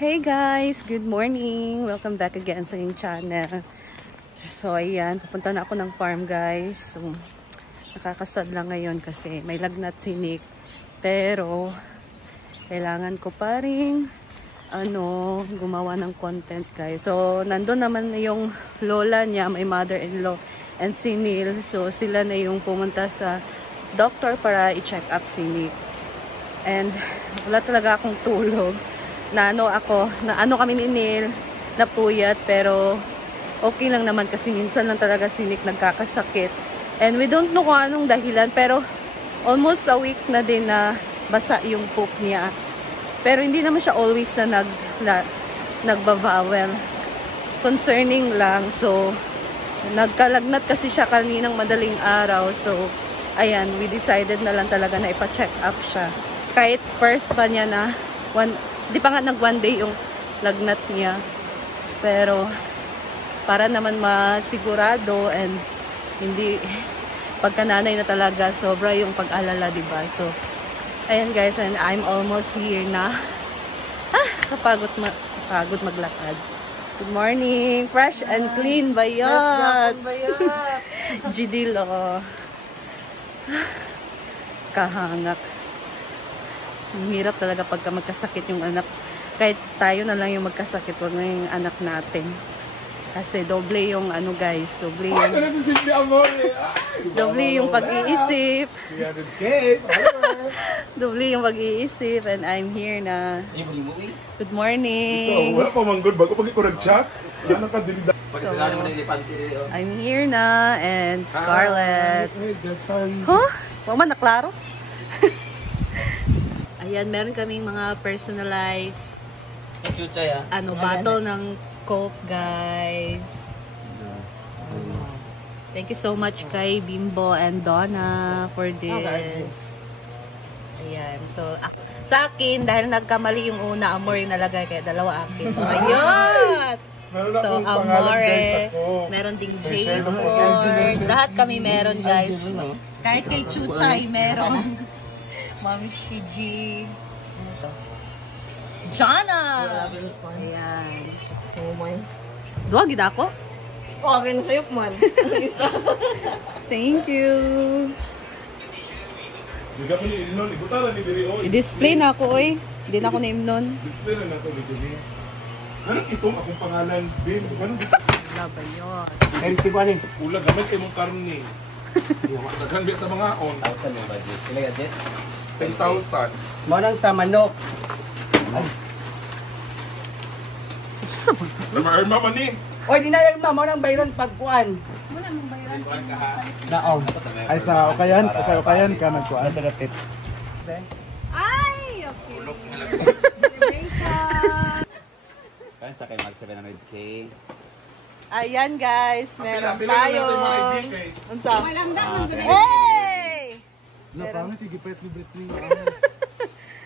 Hey guys! Good morning! Welcome back again sa aking channel. So ayan, pupunta na ako ng farm guys. So, nakakasad lang ngayon kasi may lagnat si Nick. Pero, kailangan ko pa rin gumawa ng content guys. So, nandun naman yung lola niya, may mother-in-law and si Neil. So, sila na yung pumunta sa doctor para i-check up si Nick. And, wala talaga akong tulog. Na kami ni Neil, napuyat, pero okay lang naman kasi minsan lang talaga si Nick nagkakasakit. And we don't know kung anong dahilan, pero almost a week na din na basa yung poop niya. Pero hindi naman siya always na nagbabawel. Concerning lang, so nagkalagnat kasi siya kaninang madaling araw. So, ayan, we decided na lang talaga na ipa-check up siya. Kahit first pa niya na di pa nga nag one day yung lagnat niya. Pero, para naman masigurado and hindi, pagkananay na talaga, sobra yung pag-alala, diba? So, ayan guys, and I'm almost here na. Kapagod maglakad. Good morning! Fresh and clean bayat! Gidilo. Kahangak. Hirap talaga pagka magkasakit yung anak. Kahit tayo na lang yung magkasakit, wag na yung anak natin. Kasi doble yung guys, doble yung pag-iisip. Doble yung pag-iisip, and I'm here na. Good morning. Wala pa manggod bago pag ko nag-chat. So, I'm here na, and Scarlett. Huh? Mama, naklaro? Ayan, meron kaming mga personalized bottle ng Coke, guys. Thank you so much kay Bimbo and Donna for this. Ayan, so sa akin, dahil nagkamali yung una, Amore nalagay, kaya dalawa akin. Ayan! So, Amore, meron ding J-Board. Lahat kami meron, guys. Kahit kay Chuchay, meron. Mami Shiji. Jana! Ayan. Oh my. Dua, gida ako? Okay na sa'yo, man. Thank you. I-display na ako, oy. Hindi na ako na-imnon. Display na ito, Bidini. Ano itong akong pangalan, Bim? Ano? Laban yun. MC ko anin. Ulag, gamit kayo mong karni. Naghanbit na mga on. 1,000 yung budget. Kailan yan, Jet? 10,000. Manang sa manok. Namaharma man ni. Oy, di na yung mamo ng bayron pagkuan. Wala nang bayaran. Naong. Ay sa okayan ka nagkuan. Ay! Okay. Kaya sa kayo mag 700K. Ayan guys, meron tayo. Unsa? Hey! Paano tigipet ni Britney?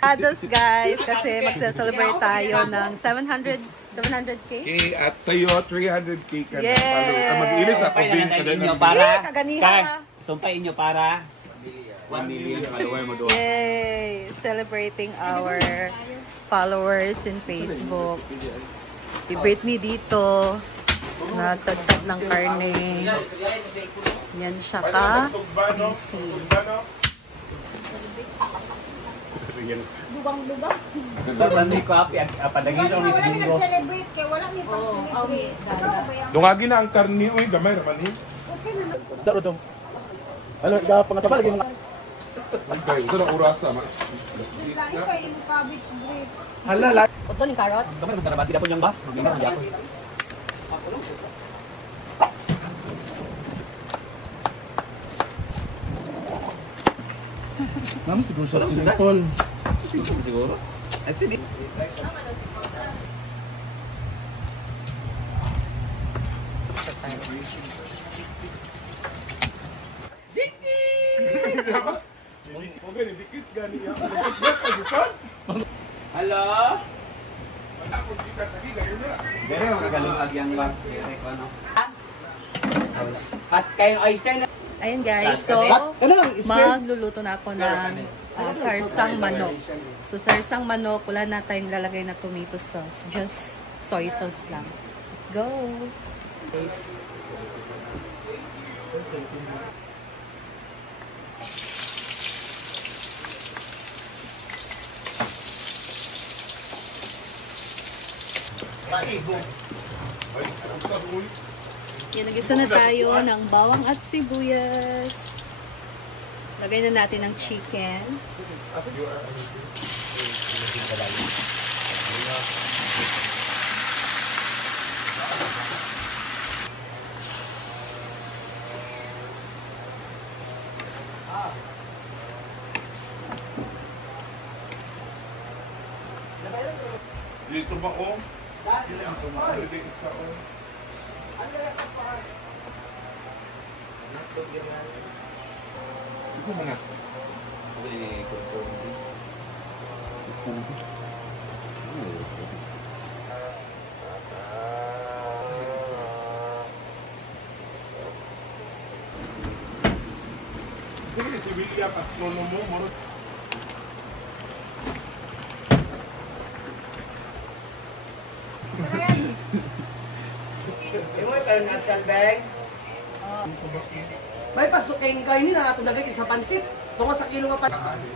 Ados guys, kasi magse-celebrate tayo ng 700K. Okay, at sa'yo, 300K ka na. Yay! Mag-ilis ako, Bim. Inyo para, Kaganiha. Scar, sumpain nyo para 1 million follower mo doon. Yay! Celebrating our followers in Facebook. Si Britney dito, nagtagtag ng karne. Yan siya ka. Busy. Lubang-lubang. Nagbaban mo ko api, padagin ko Wala sa na linggo. nag-celebrate kaya wala may pang-celebrate. Ikaw ba yan? Dungagi na ang karni, oy, gamay raman ni. Okay na. Daro dong. Ano, pangataba lagi mga. Okay, ito na urasa. Bigla ikaw yung cabbage bread. Halala. Ito yung carrots. Kamay mas narabati na po niyang ba? Magmimang hindi ako. Naman siguro siya simple. Siguro. At sige. Okay, dikit gani ya. Hello? Ako kita sa higa yun na. Pero magaling lagi ang ba? At kayong oyster na. Ayan guys, so Ano lang, magluluto na ako ng sarsang manok. So, sarsang manok, wala na tayong lalagay na tomato sauce. Just soy sauce lang. Let's go! Guys. Yan, nag-isa na tayo ng bawang at sibuyas. Lagay na natin ang chicken. Dito ba o? Dito ba o? Ito mga. Ini Sevilla Gastronomo Moro. May pasuking kayo nila nato lagay sa pansit. Tungo sa kilo nga pansit.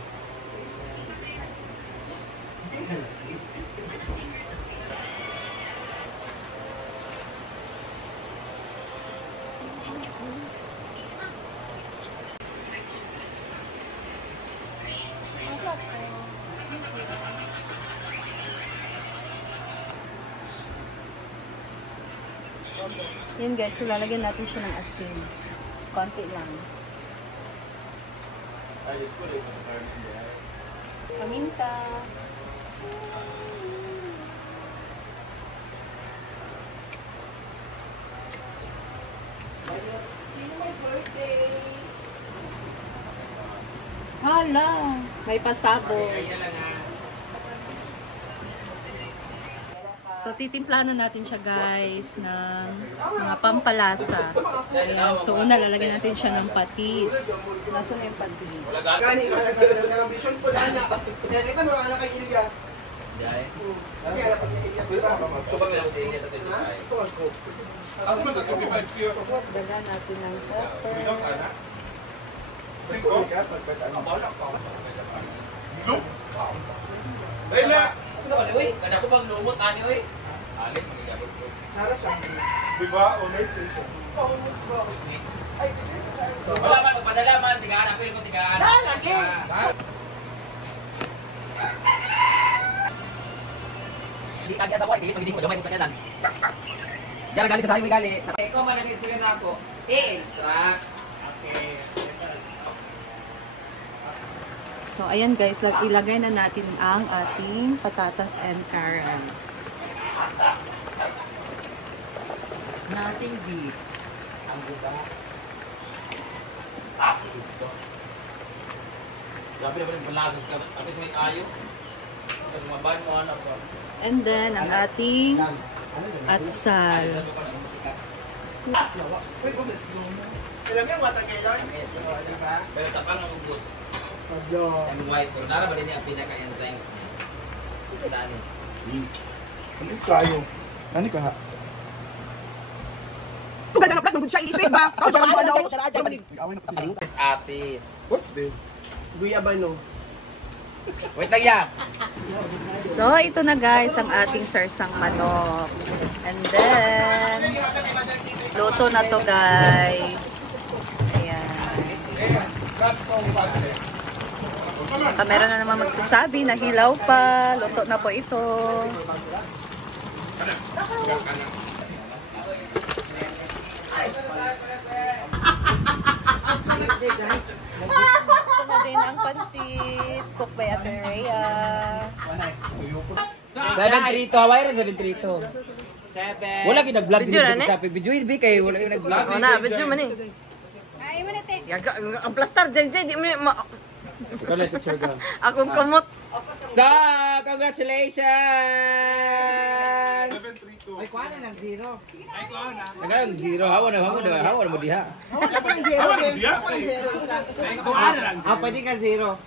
Yan guys, so lalagyan natin siya ng asin. Konti lang. Paminta. Sino may birthday? Hala, may pasabog. So, titimplahan na natin siya guys ng mga pampalasa. Ayan. So, una lalagyan natin siya ng patis. Nasaan na yung patis? Gani ang vision ko na na. Kaya kita mo anak kay Ilyas. Jai. Kaya anak kay Ilyas. Ito ba meron sa inyo sa 25? Ako ba ito 25 kilo? Dagan natin ng pepper. Bidong anak. Look! Dahil na! Sa bali, uy, kada ko pang lumot ani uy. Alit magigabot ko. Sara siya. Diba? Owner station. Ay, dito. Wala man magpadala man, tigaan apil ko tigaan. Lagi! Di kagi ata ko ay hindi ko gamay ko sa kanan. Dala gali sa sayo gali. Ko man nag-experience na ako. Extract. Okay. So, ayan guys, ilagay na natin ang ating patatas and carrots. Nothing beats ang buka. Grabe naman yung palasas ka. Tapos may ayo. Pag maban mo ano pa. And then, ang ating atsal. Alam mo yung watermelon? Yes, pero tapang ang ubos. And white. Pero nara ba din yung pinaka-enzymes niya? Ito dani. Alis kayo. Ano ka ha? Kung ganda ng plat, mag-good siya, i-straight ba? Ako, tsaka ano, tsaka Away na kasi. Yes, atis. What's this? Guyabano. Wait lang ya. So, ito na guys, ang ating sarsang manok. And then, luto na to guys. Ayan. Kamera na naman magsasabi na hilaw pa. Luto na po ito. Ito na din ang pansit. Cook by Ate Rhea. 732. Hawaii rin 732. Wala kayo nag-vlog din sa Sapig. Video yun, kay wala kayo nag-vlog. Ako na, video man eh. Ay, mo na te. Yaga, ang plaster, Jen, di mo Ikaw lang picture ka. akong kamot. So, congratulations! 732. Nagkaroon zero. Hawa na mo diha. Ako ng zero, din. Ako ng zero, isa. Pwede ka zero.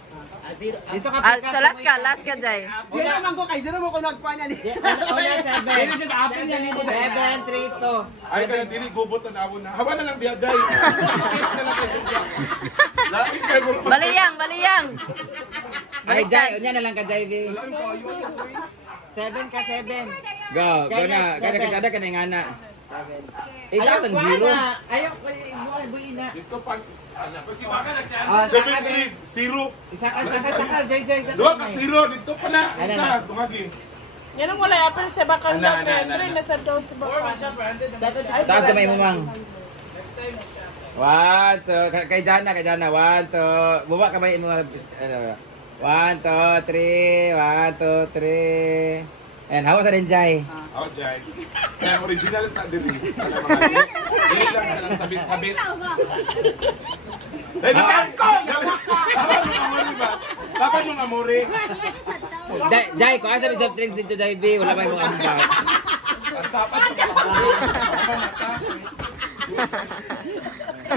Dito ka So last ka, Jay. Zero man ko kay zero mo ko nagkuha niya ni. Dili jud apil yan ni 732. Ay ka dili gubot na amo na. Hawa na lang biyaday. Na lang kay sugya. Lain kay mo. Baliyang. Ay Jay, unya na lang ka Jay. Lain ko ayo ayo. 7 ka 7. Go na. Kada ka na ngana. 8,000 zero. Ayaw ko buhay na. Dito pag si Saka nagyan. Oh, 7-3-0. Saka Jay. Duha ka 0 dito pa na. Isa tungagi. Yan ang wala apel sa bakal na Pedro na sa dos sa bakal. Taas gamay mo mang. One, two, kay Jana. 1, 2. Baba ka ba yung mga 1, 2, 3. 1, 2, 3. And hawa sa din Jay. Oh, Jai. Kaya original sa diri. Wala mga dili lang ka lang sabit-sabit. Ay, naman ko! Tapan yung amore ba? Tapan yung amore. Jay, kung asa rin soft drinks dito Jay B, wala ba yung mga ambag? Ang tapat yung amore. 1,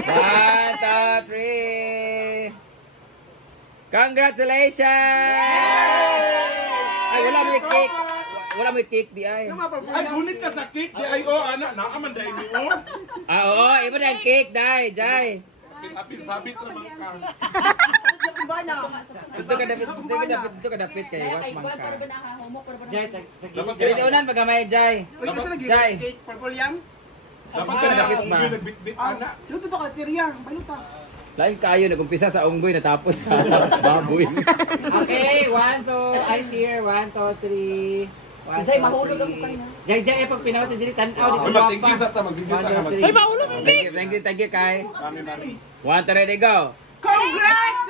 2, 3. Congratulations! Ay, wala mo yung cake. Wala mo yung cake di ay. Ay, gunit ka sa cake. Di ay, oh, anak. Nakaman dahil ni mo. Oo, iba na yung cake, Day, Jay. Sabit naman ka. Dito ka dapit kayo, was man ka. Dapat Dito unan, magamay, Jay. Uy kasi lagi Jay. cake purple yam. dapat ka Dapit na ba? nagbitbit, anak. Luto to ka tiriya, baluta. Lain kayo, nag-umpisa sa unggoy, natapos sa baboy. Okay, 1, 2, eyes here, 1, 2, 3. Jay, mahulog ang kayo. Jay, pag pinawat na dili, tanaw dito. Thank you sa mag-video ka naman. Ay, maulog ang cake! Thank you, Kai. Mami. 1, 2, ready, go. Congrats!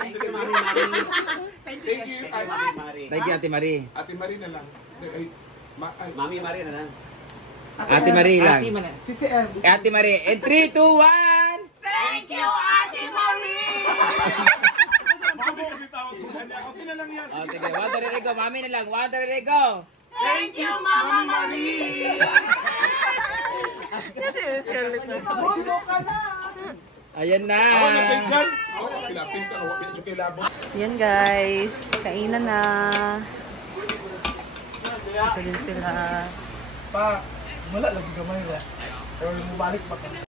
Thank you, Thank you, Ate Marie. Ate Marie na lang. Mami Maria na lang. Ate Marie lang. Si CM. Ate Marie. And 3, 2, 1. Thank you, Ate Marie! Okay na lang yan. Okay, 1, 2, ready, go. Mami na lang. 1, 2, ready, go. Thank you, Mama Marie! Bundo ka na! Ayan na. Ako na kay Jan. Ako na pilapin ka. Ako na kay Labo. Yan guys, kainan na. Ito din sila. Pa, wala lagi gamay ba? Or mabalik pa ka.